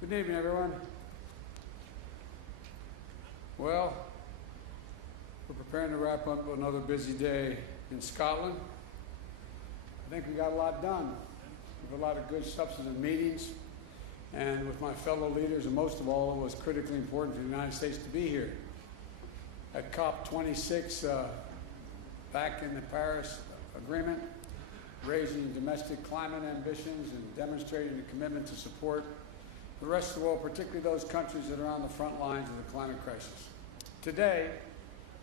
Good evening, everyone. Well, we're preparing to wrap up another busy day in Scotland. I think we got a lot done. We have a lot of good substantive meetings, and with my fellow leaders, and most of all, it was critically important for the United States to be here. At COP26, back in the Paris Agreement, raising domestic climate ambitions and demonstrating the commitment to support the rest of the world, particularly those countries that are on the front lines of the climate crisis. Today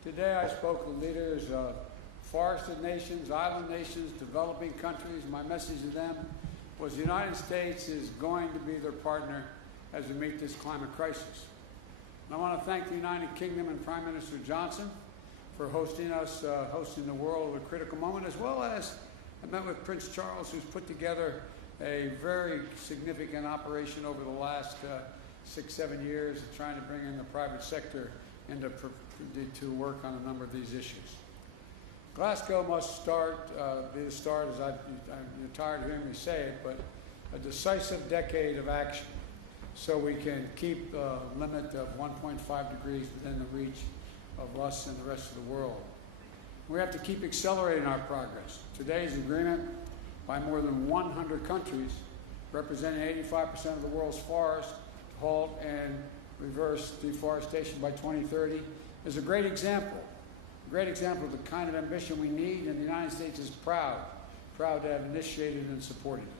I spoke with leaders of forested nations, island nations, developing countries. My message to them was the United States is going to be their partner as we meet this climate crisis. And I want to thank the United Kingdom and Prime Minister Johnson for hosting us, hosting the world at a critical moment, as well as I met with Prince Charles, who's put together a very significant operation over the last 6-7 years of trying to bring in the private sector to work on a number of these issues. Glasgow must be the start, as I'm tired of hearing me say it, but a decisive decade of action so we can keep the limit of 1.5 degrees within the reach of us and the rest of the world. We have to keep accelerating our progress. Today's agreement by more than 100 countries, representing 85% of the world's forests, to halt and reverse deforestation by 2030, is a great example of the kind of ambition we need, and the United States is proud to have initiated and supported it.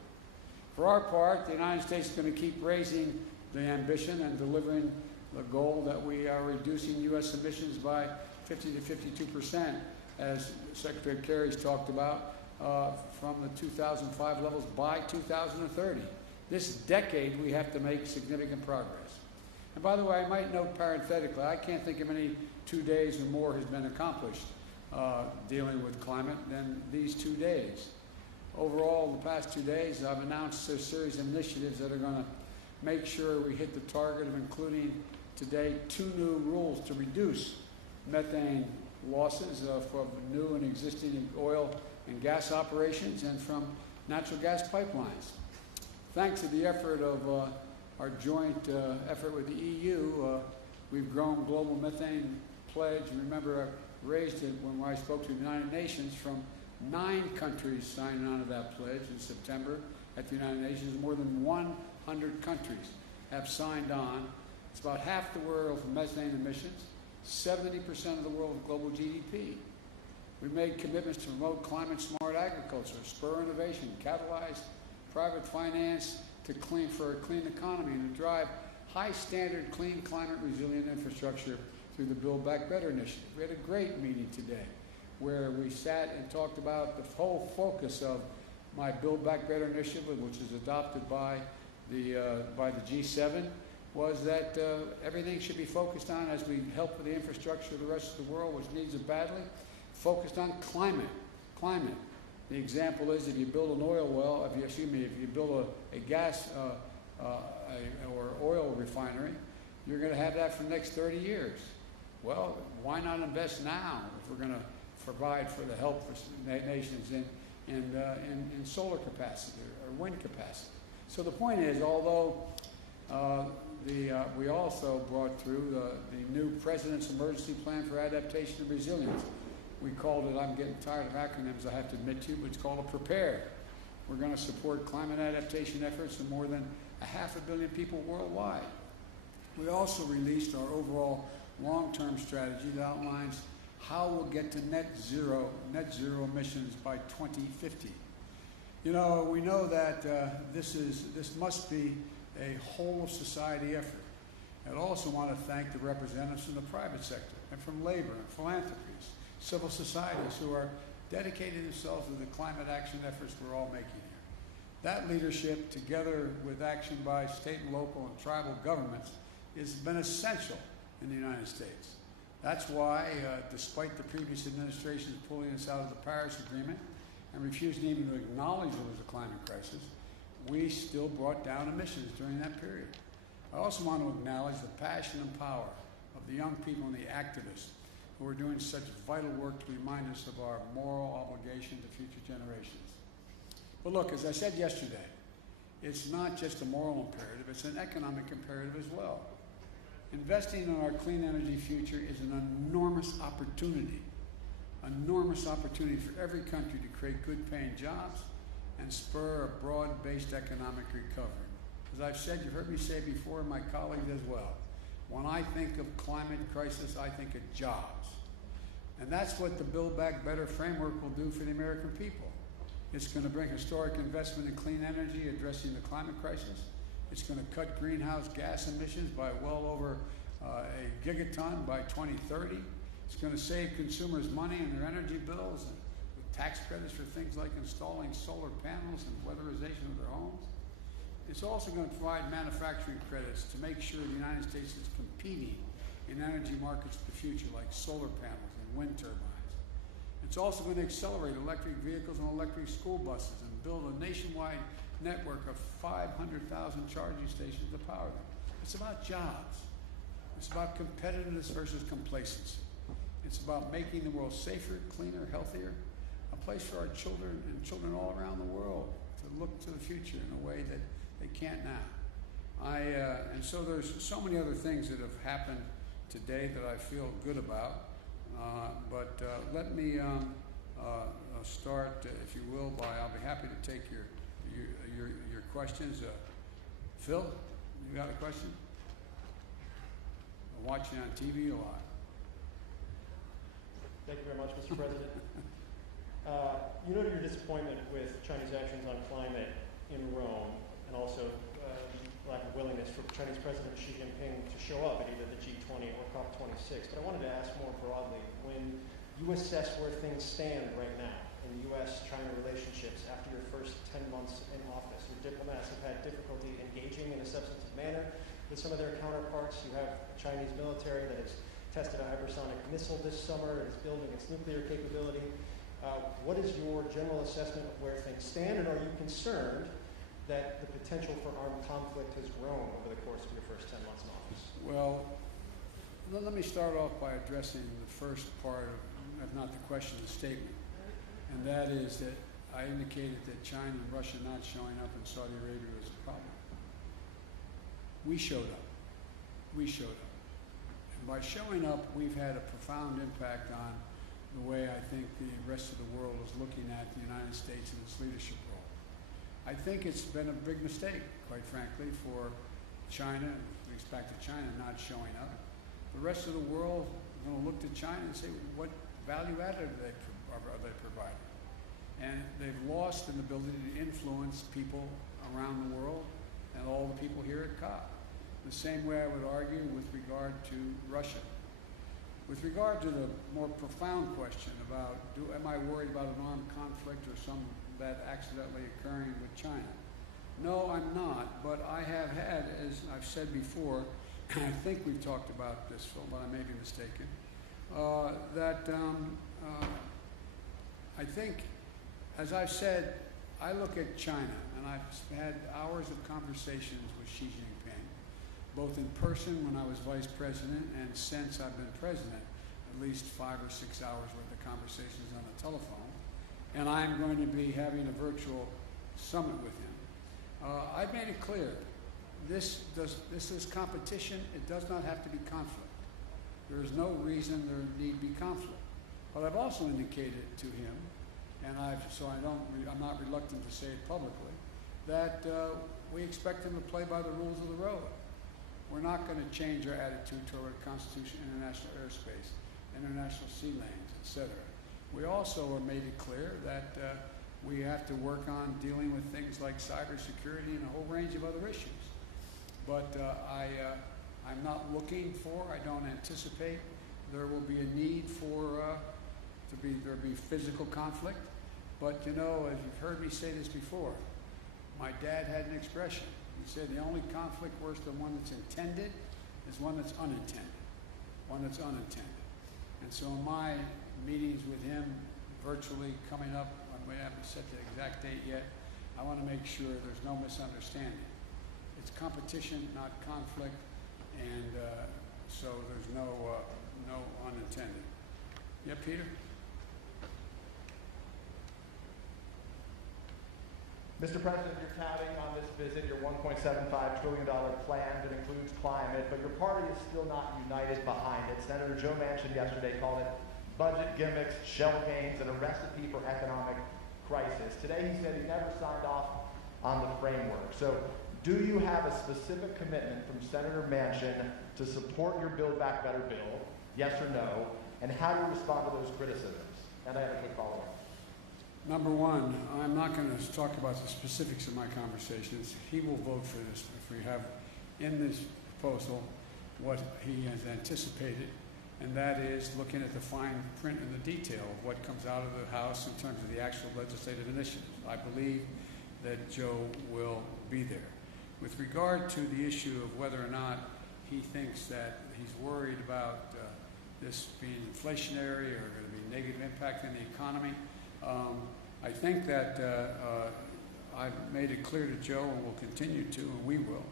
For our part, the United States is going to keep raising the ambition and delivering the goal that we are reducing U.S. emissions by 50 to 52%, as Secretary Kerry's talked about, from the 2005 levels by 2030. This decade, we have to make significant progress. And by the way, I might note parenthetically, I can't think of any 2 days or more has been accomplished dealing with climate than these 2 days. Overall, the past 2 days, I've announced a series of initiatives that are going to make sure we hit the target of including today 2 new rules to reduce methane losses from new and existing oil and gas operations and from natural gas pipelines. Thanks to the effort of our joint effort with the EU, we've grown global methane pledge. Remember, I raised it when I spoke to the United Nations from 9 countries signing on to that pledge in September at the United Nations. More than 100 countries have signed on. It's about half the world's methane emissions, 70% of the world's global GDP. We've made commitments to promote climate-smart agriculture, spur innovation, catalyze private finance for a clean economy, and to drive high-standard, clean, climate-resilient infrastructure through the Build Back Better initiative. We had a great meeting today where we sat and talked about the whole focus of my Build Back Better initiative, which is adopted by the G7, was that everything should be focused on, as we help with the infrastructure of the rest of the world, which needs it badly, focused on climate. The example is if you build an oil well, if you build a gas or oil refinery, you're going to have that for the next 30 years. Well, why not invest now if we're going to provide for the help for nations in solar capacity or wind capacity? So the point is, although we also brought through the new President's Emergency Plan for Adaptation and Resilience. We called it, I'm getting tired of acronyms, I have to admit to you, but it's called a PREPARE. We're going to support climate adaptation efforts of more than 500 million people worldwide. We also released our overall long-term strategy that outlines how we'll get to net zero emissions by 2050. You know, we know that this must be a whole of society effort. I'd also want to thank the representatives from the private sector and from labor and philanthropies, civil societies who are dedicating themselves to the climate action efforts we're all making here. That leadership, together with action by state and local and tribal governments, has been essential in the United States. That's why, despite the previous administration's pulling us out of the Paris Agreement and refusing even to acknowledge there was a climate crisis, we still brought down emissions during that period. I also want to acknowledge the passion and power of the young people and the activists who are doing such vital work to remind us of our moral obligation to future generations. But look, as I said yesterday, It's not just a moral imperative, it's an economic imperative as well. Investing in our clean energy future is an enormous opportunity for every country to create good paying jobs and spur a broad-based economic recovery. As I've said, you've heard me say before, and my colleagues as well, when I think of climate crisis, I think of jobs. And that's what the Build Back Better framework will do for the American people. It's going to bring historic investment in clean energy, addressing the climate crisis. It's going to cut greenhouse gas emissions by well over a gigaton by 2030. It's going to save consumers money in their energy bills and with tax credits for things like installing solar panels and weatherization of their homes. It's also going to provide manufacturing credits to make sure the United States is competing in energy markets of the future like solar panels and wind turbines. It's also going to accelerate electric vehicles and electric school buses and build a nationwide network of 500,000 charging stations to power them. It's about jobs. It's about competitiveness versus complacency. It's about making the world safer, cleaner, healthier, a place for our children and children all around the world to look to the future in a way that they can't now. And so there's so many other things that have happened today that I feel good about. But let me start, if you will, by I'll be happy to take your questions. Phil, you got a question? I'm watching on TV a lot. Thank you very much, Mr. President. You noted your disappointment with Chinese actions on climate in Rome, and also the lack of willingness for Chinese President Xi Jinping to show up at either the G20 or COP26. But I wanted to ask more broadly, when you assess where things stand right now in U.S. China relationships after your first 10 months in office, your diplomats have had difficulty engaging in a substantive manner with some of their counterparts. You have a Chinese military that has tested a hypersonic missile this summer and is building its nuclear capability. What is your general assessment of where things stand, and are you concerned that the potential for armed conflict has grown over the course of your first 10 months in office? Well, let me start off by addressing the first part of, if not the question, the statement. And that is that I indicated that China and Russia not showing up in Saudi Arabia was a problem. We showed up. We showed up. And by showing up, we've had a profound impact on the way I think the rest of the world is looking at the United States and its leadership role. I think it's been a big mistake, quite frankly, for China, with respect to China not showing up. The rest of the world is going to look to China and say, what value added are they providing? And they've lost an ability to influence people around the world and all the people here at COP. The same way I would argue with regard to Russia. With regard to the more profound question about, am I worried about an armed conflict or some that accidentally occurring with China? No, I'm not, but I have had, as I've said before, and I think we've talked about this, Phil, but I may be mistaken, I think, as I've said, I look at China, and I've had hours of conversations with Xi Jinping, both in person when I was vice president and since I've been president, at least 5 or 6 hours worth of conversations on the telephone. And I'm going to be having a virtual summit with him. I've made it clear, this is competition. It does not have to be conflict. There is no reason there need be conflict. But I've also indicated to him, and I'm not reluctant to say it publicly, that we expect him to play by the rules of the road. We're not going to change our attitude toward Constitution, international airspace, international sea lanes, etc. We also have made it clear that we have to work on dealing with things like cybersecurity and a whole range of other issues. But I'm not looking for, I don't anticipate there will be a need for there be physical conflict. But you know, as you've heard me say this before, my dad had an expression. He said the only conflict worse than one that's intended is one that's unintended. One that's unintended. And so in my meetings with him virtually coming up, we haven't set the exact date yet, I want to make sure there's no misunderstanding. It's competition, not conflict, and so there's no unintended. Yeah, Peter? Mr. President, you're counting on this visit your $1.75 trillion plan that includes climate, but your party is still not united behind it. Senator Joe Manchin yesterday called it budget gimmicks, shell games, and a recipe for economic crisis. Today he said he never signed off on the framework. So do you have a specific commitment from Senator Manchin to support your Build Back Better bill, yes or no, and how do you respond to those criticisms? And I have a quick follow-up. Number one, I'm not going to talk about the specifics of my conversations. He will vote for this if we have in this proposal what he has anticipated, and that is looking at the fine print and the detail of what comes out of the House in terms of the actual legislative initiatives. I believe that Joe will be there. With regard to the issue of whether or not he thinks that he's worried about this being inflationary or going to be a negative impact in the economy, I think that I've made it clear to Joe, and will continue to, and we will,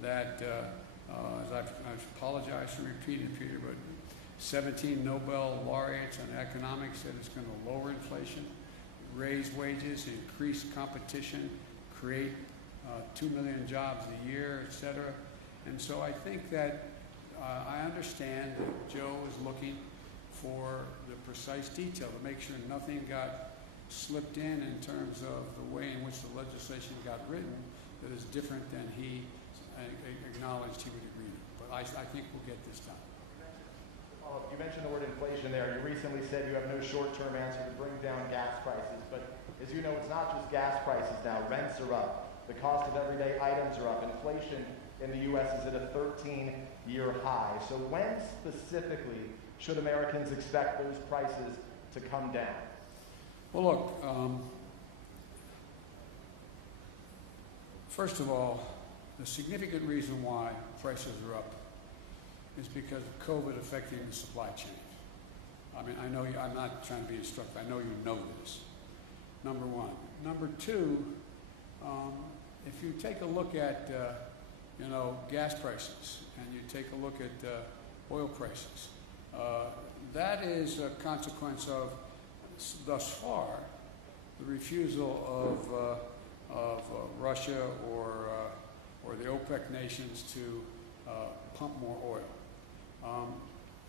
that as I've apologized for repeating, Peter, but 17 Nobel laureates on economics said it's going to lower inflation, raise wages, increase competition, create 2 million jobs a year, et cetera. And so I think that I understand that Joe is looking for the precise detail to make sure nothing got slipped in terms of the way in which the legislation got written that is different than he acknowledged he would agree to. But I think we'll get this done. You mentioned the word inflation there. You recently said you have no short-term answer to bring down gas prices. But as you know, it's not just gas prices now. Rents are up. The cost of everyday items are up. Inflation in the U.S. is at a 13-year high. So when specifically should Americans expect those prices to come down? Well, look, first of all, the significant reason why prices are up is because of COVID affecting the supply chain. I mean, I know I'm not trying to be instructive. I know you know this. Number one. Number two, if you take a look at, gas prices, and you take a look at oil prices, that is a consequence of, thus far, the refusal of Russia or the OPEC nations to pump more oil.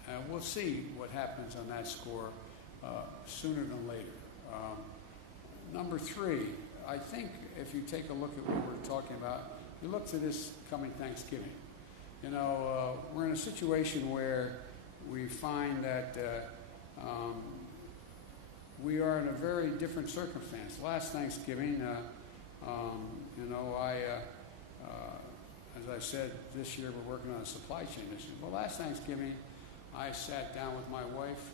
And we'll see what happens on that score sooner than later. Number three, I think if you take a look at what we're talking about, you look to this coming Thanksgiving. We're in a situation where we find that we are in a very different circumstance. Last Thanksgiving, as I said, this year we're working on a supply chain issue. Well, last Thanksgiving, I sat down with my wife,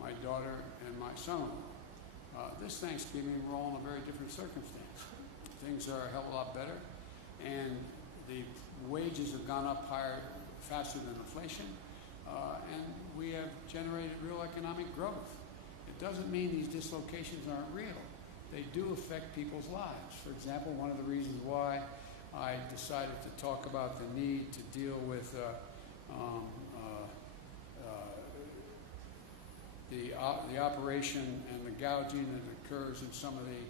my daughter, and my son-in-law. This Thanksgiving, we're all in a very different circumstance. Things are a hell of a lot better, and the wages have gone up higher, faster than inflation, and we have generated real economic growth. It doesn't mean these dislocations aren't real. They do affect people's lives. For example, one of the reasons why I decided to talk about the need to deal with the operation and the gouging that occurs in some of the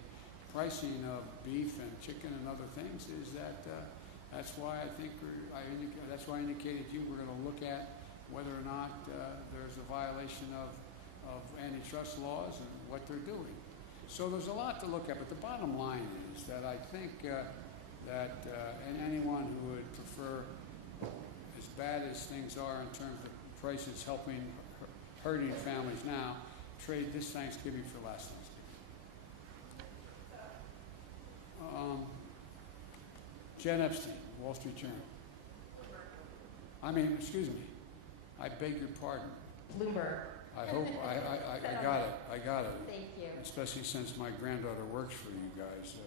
pricing of beef and chicken and other things is that that's why I think that's why I indicated to you we're going to look at whether or not there's a violation of antitrust laws and what they're doing. So there's a lot to look at, but the bottom line is that I think and anyone who would prefer, as bad as things are in terms of prices hurting families now, trade this Thanksgiving for last Thanksgiving. Jen Epstein, Wall Street Journal. Excuse me. I beg your pardon. Bloomberg. I hope I got it. Thank you. Especially since my granddaughter works for you guys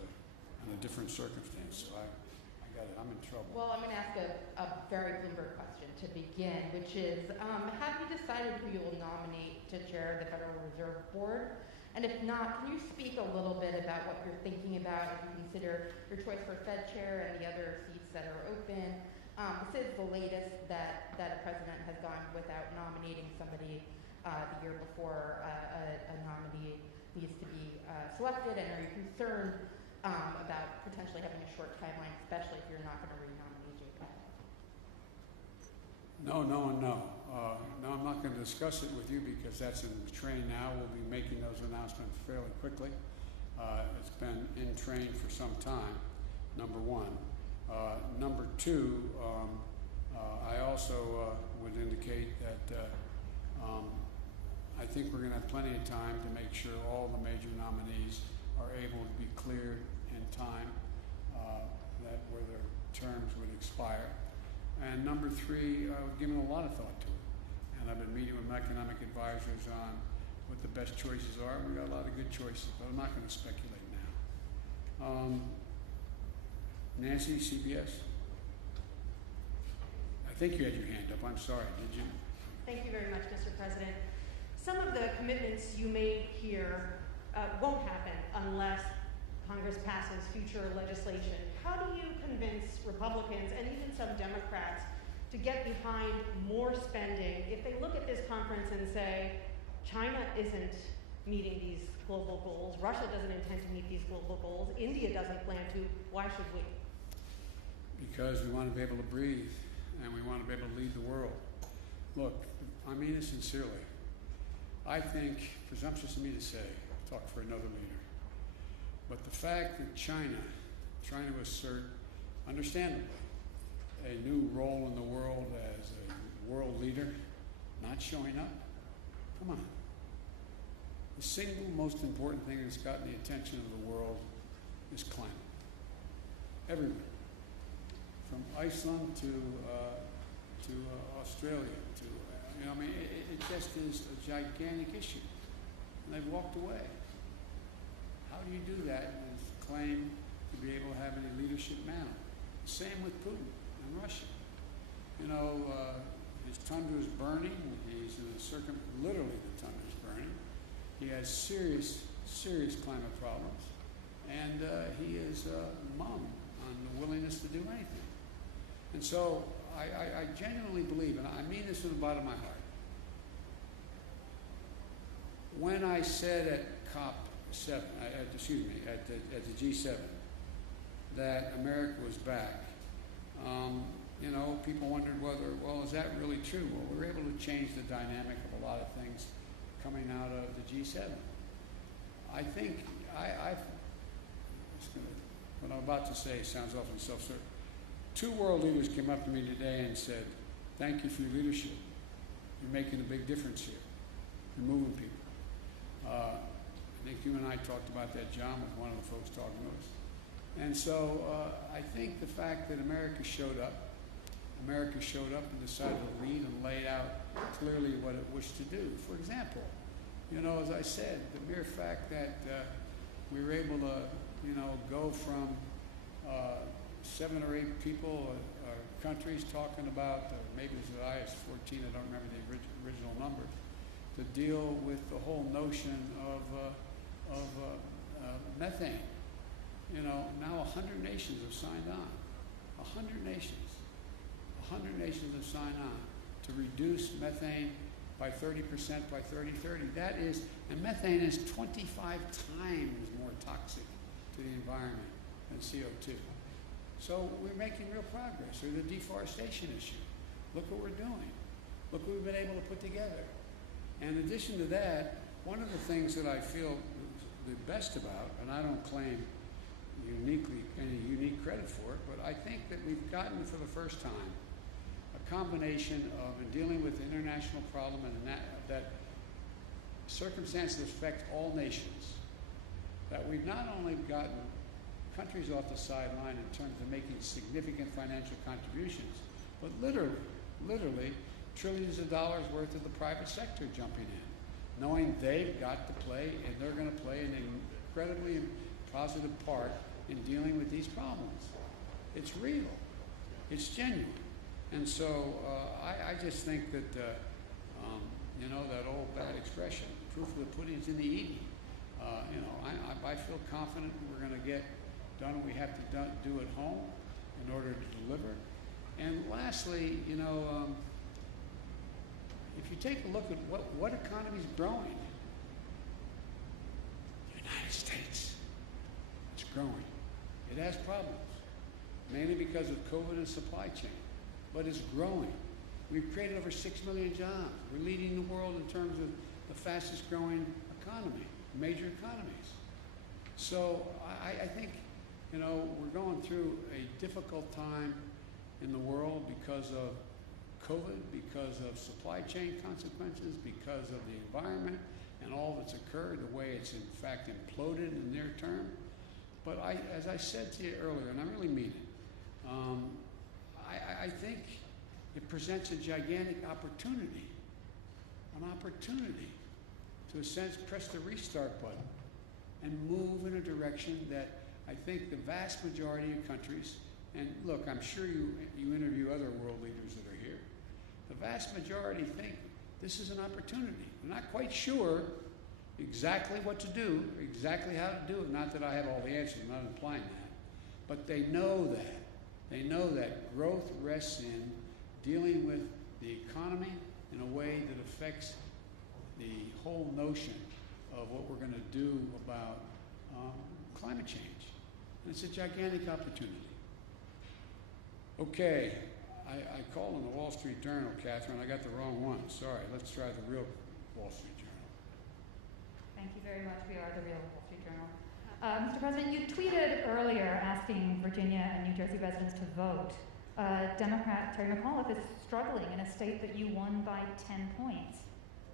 in a different circumstance, so I got it. I'm in trouble. Well, I'm going to ask a very Bloomberg question to begin, which is, have you decided who you will nominate to chair the Federal Reserve Board? And if not, can you speak a little bit about what you're thinking about if you consider your choice for Fed chair and the other seats that are open? This is the latest that a president has gone without nominating somebody the year before a nominee needs to be selected. And are you concerned about potentially having a short timeline, especially if you're not going to re-nominate JPEG? No, no, and no. No, I'm not going to discuss it with you because that's in train now. We'll be making those announcements fairly quickly. It's been in train for some time, number one. Number two, I also would indicate that I think we're going to have plenty of time to make sure all the major nominees are able to be cleared in time that where their terms would expire. And number three, I've given a lot of thought to it. And I've been meeting with my economic advisors on what the best choices are. We've got a lot of good choices, but I'm not going to speculate now. Nancy, CBS? I think you had your hand up. I'm sorry, did you? Thank you very much, Mr. President. Some of the commitments you made here won't happen unless Congress passes future legislation. How do you convince Republicans and even some Democrats to get behind more spending if they look at this conference and say, China isn't meeting these global goals, Russia doesn't intend to meet these global goals, India doesn't plan to, why should we? Because we want to be able to breathe and we want to be able to lead the world. Look, I mean it sincerely. I think, presumptuous of me to say, talk for another leader, but the fact that China, trying to assert, understandably, a new role in the world as a world leader, not showing up, come on. The single most important thing that's gotten the attention of the world is climate. Everywhere. From Iceland to Australia to, I mean, it just is a gigantic issue. And they've walked away. How do you do that and claim to be able to have any leadership now? Same with Putin and Russia. You know, his tundra is burning. He's in a literally the tundra is burning. He has serious, serious climate problems. And he is mum on the willingness to do anything. And so I genuinely believe, and I mean this from the bottom of my heart, when I said at COP7, at the G7, that America was back, you know, people wondered whether, well, is that really true? Well, we were able to change the dynamic of a lot of things coming out of the G7. I think what I'm about to say sounds awfully self-certain. 2 world leaders came up to me today and said, thank you for your leadership. You're making a big difference here. You're moving people. I think you and I talked about that, John, with one of the folks talking to us. And so I think the fact that America showed up and decided to lead and laid out clearly what it wished to do. For example, you know, as I said, the mere fact that we were able to, you know, go from 7 or 8 people, countries talking about, maybe it was as high as 14, I don't remember the original number, to deal with the whole notion of methane. You know, now 100 nations have signed on. 100 nations. 100 nations have signed on to reduce methane by 30% by 2030. That is, and methane is 25 times more toxic to the environment than CO2. So we're making real progress. Or the deforestation issue. Look what we're doing. Look what we've been able to put together. And in addition to that, one of the things that I feel the best about, and I don't claim any unique credit for it, but I think that we've gotten for the first time a combination of in dealing with the international problem and that circumstances affect all nations, that we've not only gotten countries off the sideline in terms of making significant financial contributions, but literally trillions of dollars worth of the private sector jumping in, knowing they've got to play and they're going to play an incredibly positive part in dealing with these problems. It's real. It's genuine. And so I just think that, you know, that old bad expression, proof of the pudding's in the eating. You know, I feel confident we're going to get done what we have to do at home in order to deliver. And lastly, you know, if you take a look at what economy is growing, the United States is growing. It has problems, mainly because of COVID and supply chain, but it's growing. We've created over 6 million jobs. We're leading the world in terms of the fastest growing economy, major economies. So I think, we're going through a difficult time in the world because of COVID, because of supply chain consequences, because of the environment and all that's occurred, the way it's in fact imploded in the near term. But as I said to you earlier, and I really mean it, I think it presents a gigantic opportunity, to, in a sense, press the restart button and move in a direction that I think the vast majority of countries, and look, I'm sure you interview other world leaders that are here, the vast majority think this is an opportunity. They're not quite sure exactly what to do, exactly how to do it. Not that I have all the answers, I'm not implying that. But they know that. They know that growth rests in dealing with the economy in a way that affects the whole notion of what we're going to do about climate change. And it's a gigantic opportunity. Okay, I called on the Wall Street Journal, Catherine. I got the wrong one. Sorry, let's try the real Wall Street Journal. Thank you very much. We are the real Wall Street Journal. Mr. President, you tweeted earlier asking Virginia and New Jersey residents to vote. Democrat Terry McAuliffe is struggling in a state that you won by 10 points.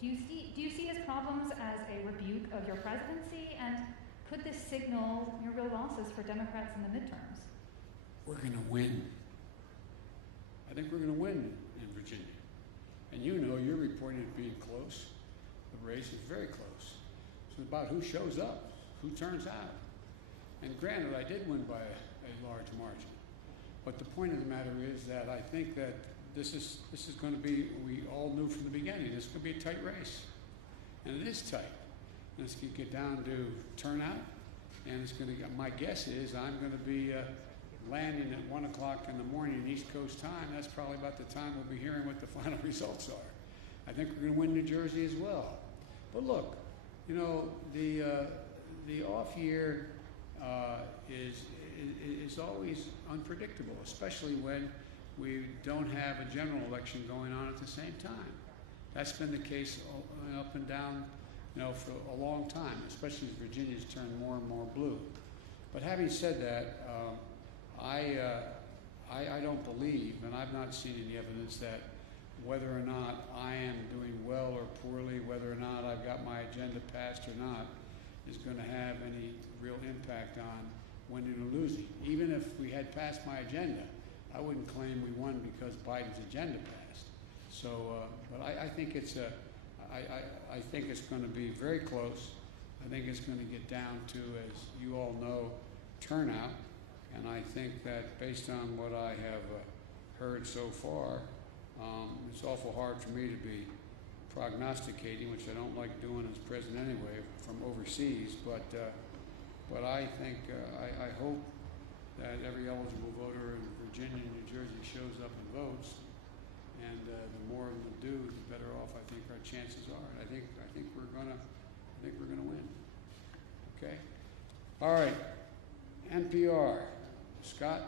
Do you see his problems as a rebuke of your presidency? And could this signal your real losses for Democrats in the midterms? We're going to win. I think we're going to win in Virginia. And you're reporting it being close. The race is very close. It's about who shows up, who turns out. And granted, I did win by a large margin. But the point of the matter is that I think that this is going to be, we all knew from the beginning, this is going to be a tight race. And it is tight. And it's going to get down to turnout. And it's going to, my guess is I'm going to be landing at 1 o'clock in the morning East Coast time. That's probably about the time we'll be hearing what the final results are. I think we're going to win New Jersey as well. But look, the off year is always unpredictable, especially when we don't have a general election going on at the same time. That's been the case up and down, for a long time, especially as Virginia's turned more and more blue. But having said that, I don't believe, and I've not seen any evidence that whether or not I am doing well or poorly, whether or not I've got my agenda passed or not, is going to have any real impact on winning or losing. Even if we had passed my agenda, I wouldn't claim we won because Biden's agenda passed. So, but I think it's I think it's going to be very close. I think it's going to get down to, as you all know, turnout. And I think that based on what I have heard so far, it's awful hard for me to be prognosticating, which I don't like doing as president anyway, from overseas. But I think, I hope that every eligible voter in Virginia and New Jersey shows up and votes. And the more of them do, the better off I think our chances are. And I think we're gonna win. Okay. All right. NPR. Scott?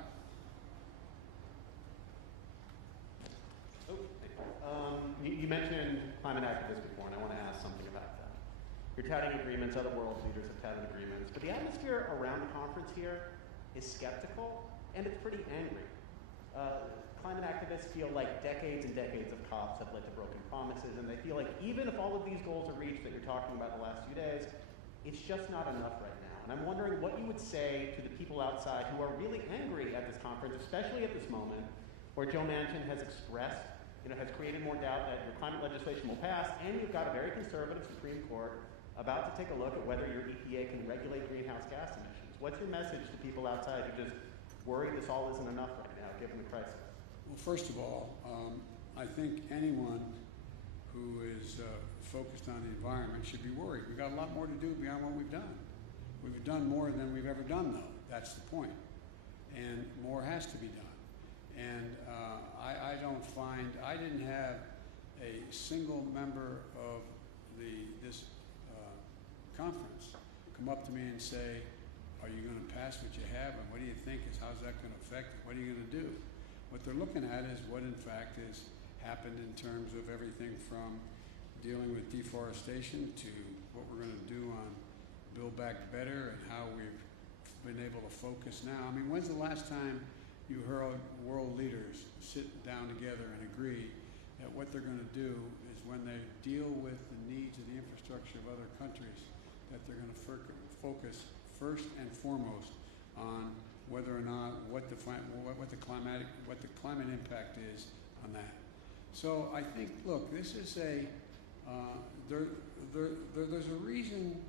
You mentioned climate activists before, and I want to ask something about that. You're touting agreements, other world leaders have touted agreements, but the atmosphere around the conference here is skeptical, and it's pretty angry. Climate activists feel like decades and decades of COPs have led to broken promises, and they feel like even if all of these goals are reached that you're talking about the last few days, it's just not enough right now. And I'm wondering what you would say to the people outside who are really angry at this conference, especially at this moment, where Joe Manchin has expressed, has created more doubt that your climate legislation will pass, and you've got a very conservative Supreme Court about to take a look at whether your EPA can regulate greenhouse gas emissions. What's your message to people outside who just worry this all isn't enough right now, given the crisis? Well, first of all, I think anyone who is focused on the environment should be worried. We've got a lot more to do beyond what we've done. We've done more than we've ever done, though. That's the point. And more has to be done. And I didn't have a single member of this conference come up to me and say, Are you going to pass what you have, and what do you think is, how's that going to affect it? What are you going to do? What they're looking at is what in fact has happened in terms of everything from dealing with deforestation to what we're going to do on Build Back Better and how we've been able to focus now. I mean, when's the last time you heard world leaders sit down together and agree that what they're going to do is when they deal with the needs of the infrastructure of other countries, that they're going to focus first and foremost on whether or not what the climate impact is on that. So I think, look, this is there's a reason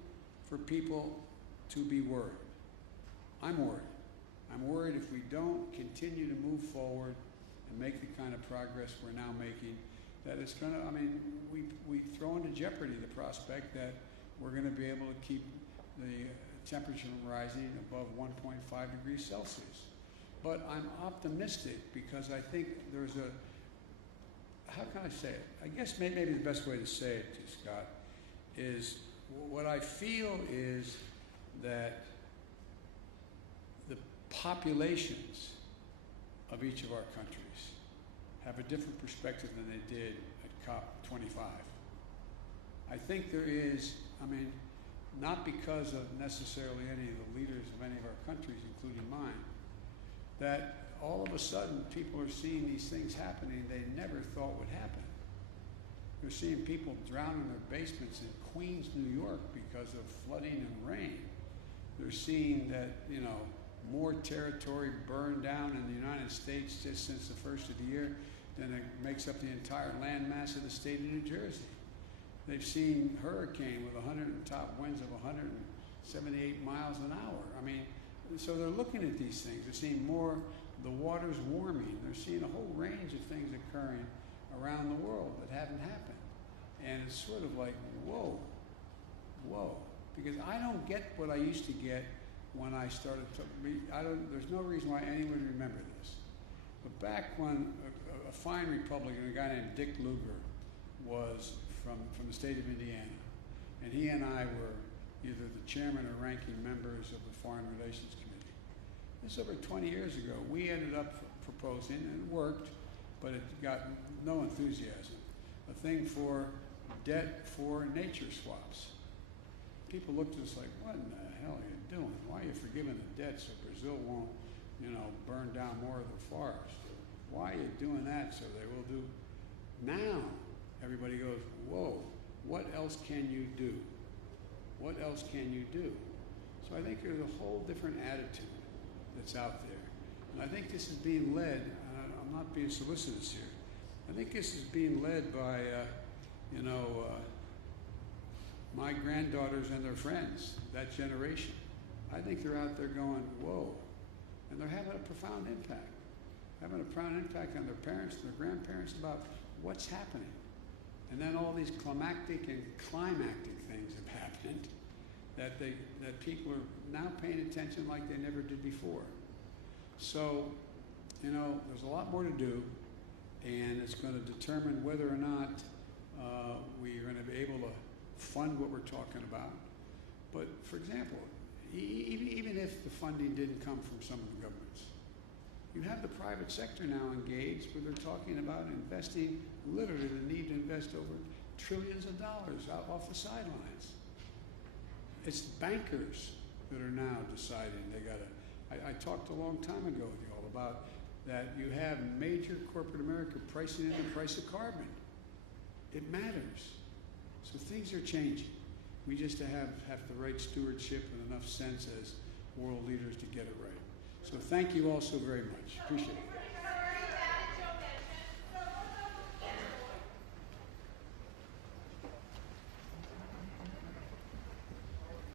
for people to be worried. I'm worried. I'm worried if we don't continue to move forward and make the kind of progress we're now making, that it's going to, I mean, we throw into jeopardy the prospect that we're going to be able to keep the temperature from rising above 1.5 degrees Celsius. But I'm optimistic because I think there's how can I say it? I guess maybe the best way to say it, to Scott, is what I feel is that the populations of each of our countries have a different perspective than they did at COP25. I think there is, I mean, not because of necessarily any of the leaders of any of our countries, including mine, that all of a sudden people are seeing these things happening they never thought would happen. They're seeing people drown in their basements in Queens, New York because of flooding and rain. They're seeing that, you know, more territory burned down in the United States just since the first of the year than it makes up the entire landmass of the state of New Jersey. They've seen hurricane with top winds of 178 miles an hour. I mean, so they're looking at these things. They're seeing more, the water's warming. They're seeing a whole range of things occurring around the world that haven't happened. And it's sort of like, whoa, whoa. Because I don't get what I used to get when I started to read. There's no reason why anyone would remember this. But back when a fine Republican, a guy named Dick Lugar, was from the state of Indiana, and he and I were either the chairman or ranking members of the Foreign Relations Committee. This is over 20 years ago. We ended up proposing, and it worked, but it got no enthusiasm, a thing for debt for nature swaps. People looked at us like, what in the hell are you doing? Why are you forgiving the debt so Brazil won't, you know, burn down more of the forest? Why are you doing that so they will do? Now, everybody goes, whoa, what else can you do? What else can you do? So I think there's a whole different attitude that's out there. And I think this is being led, I'm not being solicitous here, I think this is being led by, my granddaughters and their friends, that generation. I think they're out there going, whoa, and they're having a profound impact. Having a profound impact on their parents and their grandparents about what's happening. And then all these climactic and climactic things have happened that people are now paying attention like they never did before. So, you know, there's a lot more to do, and it's going to determine whether or not we are going to be able to fund what we're talking about. But, for example, even if the funding didn't come from some of the governments, you have the private sector now engaged where they're talking about investing, literally the need to invest over trillions of dollars off the sidelines. It's bankers that are now deciding they got to. I talked a long time ago with you all about that you have major corporate America pricing in the price of carbon. It matters. So things are changing. We just have the right stewardship and enough sense as world leaders to get it right. So thank you all so very much. Appreciate it.